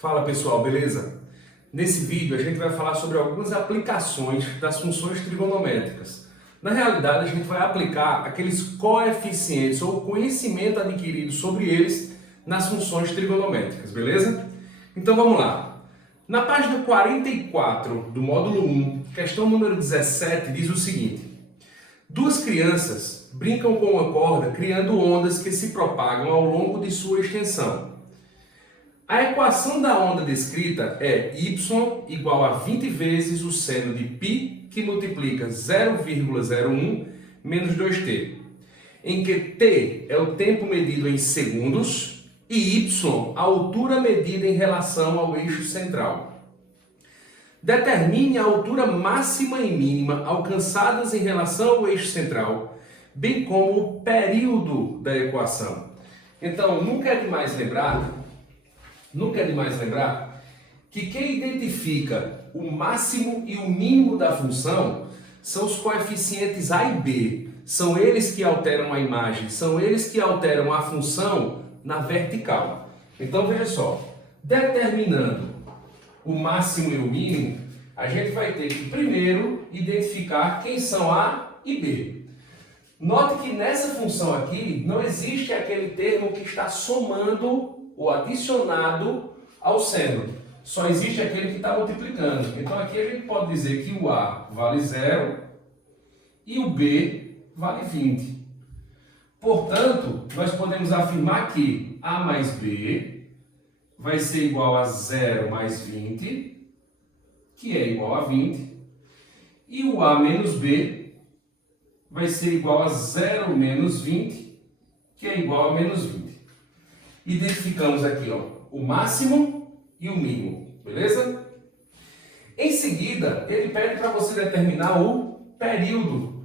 Fala pessoal, beleza? Nesse vídeo a gente vai falar sobre algumas aplicações das funções trigonométricas. Na realidade, a gente vai aplicar aqueles coeficientes ou conhecimento adquirido sobre eles nas funções trigonométricas, beleza? Então vamos lá. Na página 44 do módulo 1, questão número 17, diz o seguinte: duas crianças brincam com uma corda criando ondas que se propagam ao longo de sua extensão. A equação da onda descrita é y igual a 20 vezes o seno de π, que multiplica 0,01 menos 2t, em que t é o tempo medido em segundos e y a altura medida em relação ao eixo central. Determine a altura máxima e mínima alcançadas em relação ao eixo central, bem como o período da equação. Então, nunca é demais lembrar que quem identifica o máximo e o mínimo da função são os coeficientes a e b. São eles que alteram a imagem, são eles que alteram a função na vertical. Então veja só, determinando o máximo e o mínimo, a gente vai ter que primeiro identificar quem são a e b. Note que nessa função aqui não existe aquele termo que está somando ou adicionado ao seno. Só existe aquele que está multiplicando. Então aqui a gente pode dizer que o A vale 0 e o B vale 20. Portanto, nós podemos afirmar que A mais B vai ser igual a 0 mais 20, que é igual a 20. E o A menos B vai ser igual a 0 menos 20, que é igual a menos 20. Identificamos aqui, o máximo e o mínimo, beleza? Em seguida, ele pede para você determinar o período.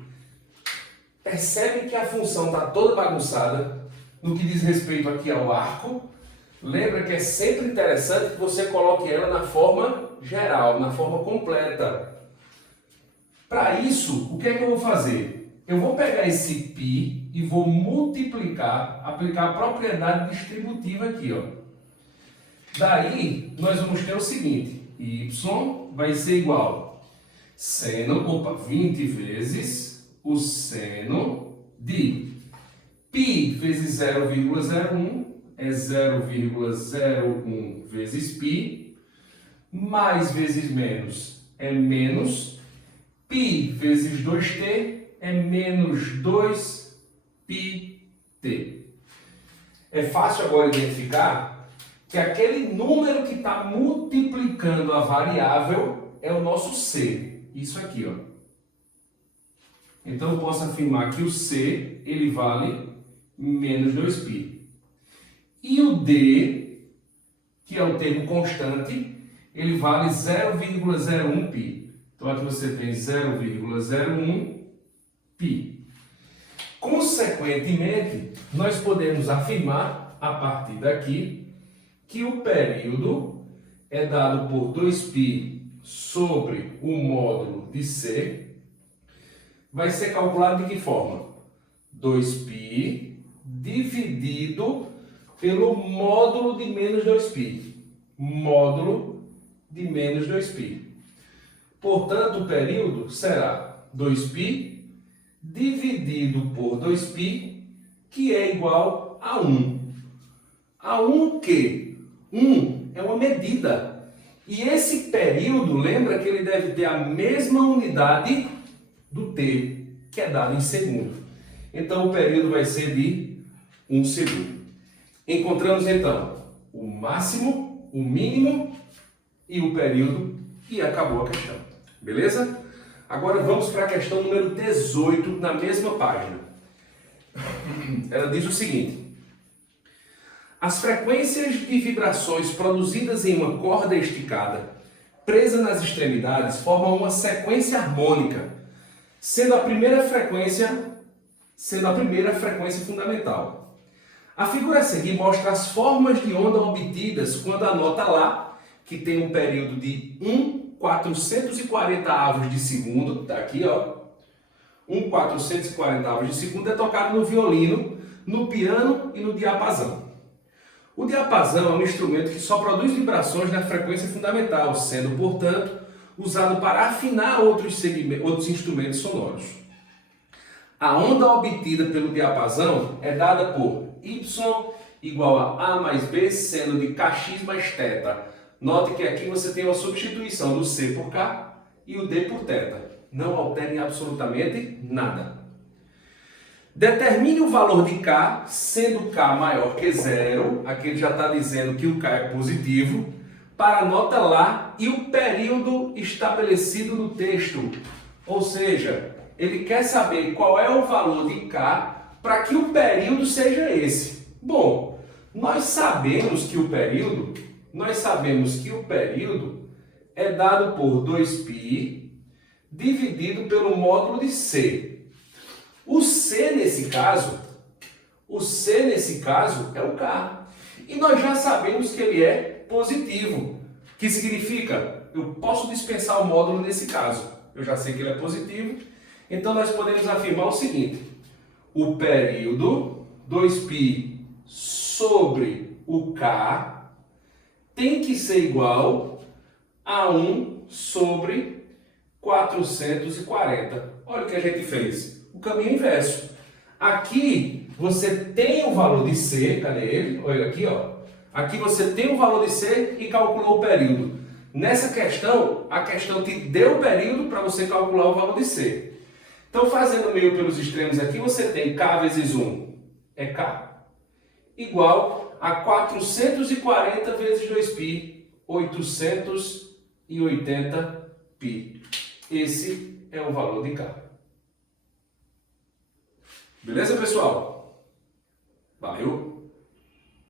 Percebe que a função está toda bagunçada no que diz respeito aqui ao arco. Lembra que é sempre interessante que você coloque ela na forma geral, na forma completa. Para isso, o que é que eu vou fazer? Eu vou pegar esse π e vou multiplicar, aplicar a propriedade distributiva aqui, Daí, nós vamos ter o seguinte: y vai ser igual a 20 vezes o seno de π vezes 0,01 é 0,01 vezes π, mais vezes menos é menos, π vezes 2t é menos 2πt. É fácil agora identificar que aquele número que está multiplicando a variável é o nosso c. Isso aqui, Então eu posso afirmar que o c ele vale menos 2π. E o d, que é o termo constante, ele vale 0,01π. Então aqui você tem 0,01π. Consequentemente, nós podemos afirmar, a partir daqui, que o período é dado por 2π sobre o módulo de c. Vai ser calculado de que forma? 2π dividido pelo módulo de menos 2π. Módulo de menos 2π. Portanto, o período será 2π dividido por 2π, que é igual a 1. A 1 que? 1 é uma medida. E esse período, lembra que ele deve ter a mesma unidade do t, que é dado em segundo. Então, o período vai ser de 1 segundo. Encontramos, então, o máximo, o mínimo e o período e acabou a questão. Beleza? Agora vamos para a questão número 18, na mesma página. Ela diz o seguinte: as frequências de vibrações produzidas em uma corda esticada, presa nas extremidades, formam uma sequência harmônica, sendo a primeira frequência fundamental. A figura a seguir mostra as formas de onda obtidas quando a nota Lá, que tem um período de 1/440 avos de segundo, tá aqui, 1/440 avos de segundo, é tocado no violino, no piano e no diapasão. O diapasão é um instrumento que só produz vibrações na frequência fundamental, sendo, portanto, usado para afinar outros instrumentos sonoros. A onda obtida pelo diapasão é dada por y igual a mais b, sendo de kx mais θ. Note que aqui você tem uma substituição do c por k e o d por θ. Não alterem absolutamente nada. Determine o valor de k, sendo k maior que zero, aqui ele já está dizendo que o k é positivo, para a nota lá e o período estabelecido no texto. Ou seja, ele quer saber qual é o valor de k para que o período seja esse. Bom, nós sabemos que o período é dado por 2π dividido pelo módulo de c. O C nesse caso é o K. E nós já sabemos que ele é positivo. Que significa, eu posso dispensar o módulo nesse caso. Eu já sei que ele é positivo. Então nós podemos afirmar o seguinte. O período 2π sobre o K tem que ser igual a 1 sobre 440. Olha o que a gente fez. O caminho inverso. Aqui você tem o valor de C, cadê ele? Olha aqui, ó. Aqui você tem o valor de C e calculou o período. Nessa questão, a questão te deu o período para você calcular o valor de C. Então, fazendo meio pelos extremos aqui, você tem K vezes 1 é K, igual a 440 vezes 2π, 880π. Esse é o valor de K. Beleza, pessoal? Valeu!